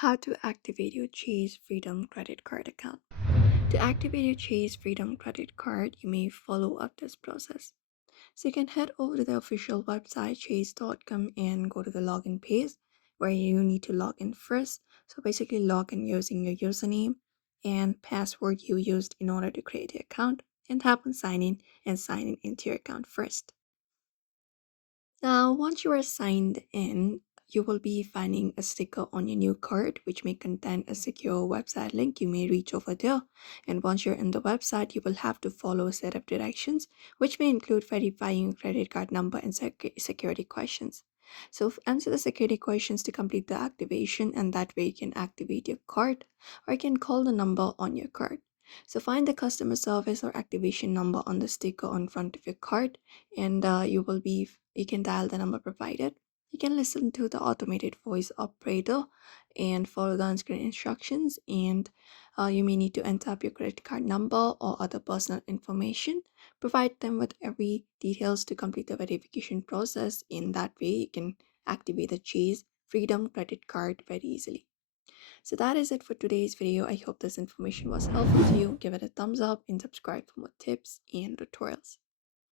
How to activate your Chase Freedom credit card account. To activate your Chase Freedom credit card, you may follow up this process. So you can head over to the official website chase.com and go to the login page where you need to log in first. So basically log in using your username and password you used in order to create the account and tap on sign in and sign in into your account first. Now, once you are signed in, you will be finding a sticker on your new card, which may contain a secure website link. You may reach over there. And once you're in the website, you will have to follow a set of directions, which may include verifying your credit card number and security questions. So, answer the security questions to complete the activation, and that way you can activate your card or you can call the number on your card. So, find the customer service or activation number on the sticker on front of your card, and you can dial the number provided. You can listen to the automated voice operator and follow the on-screen instructions, and you may need to enter up your credit card number or other personal information. Provide them with every details to complete the verification process. In that way you can activate the Chase Freedom credit card very easily. So that is it for today's video. I hope this information was helpful to you. Give it a thumbs up and subscribe for more tips and tutorials.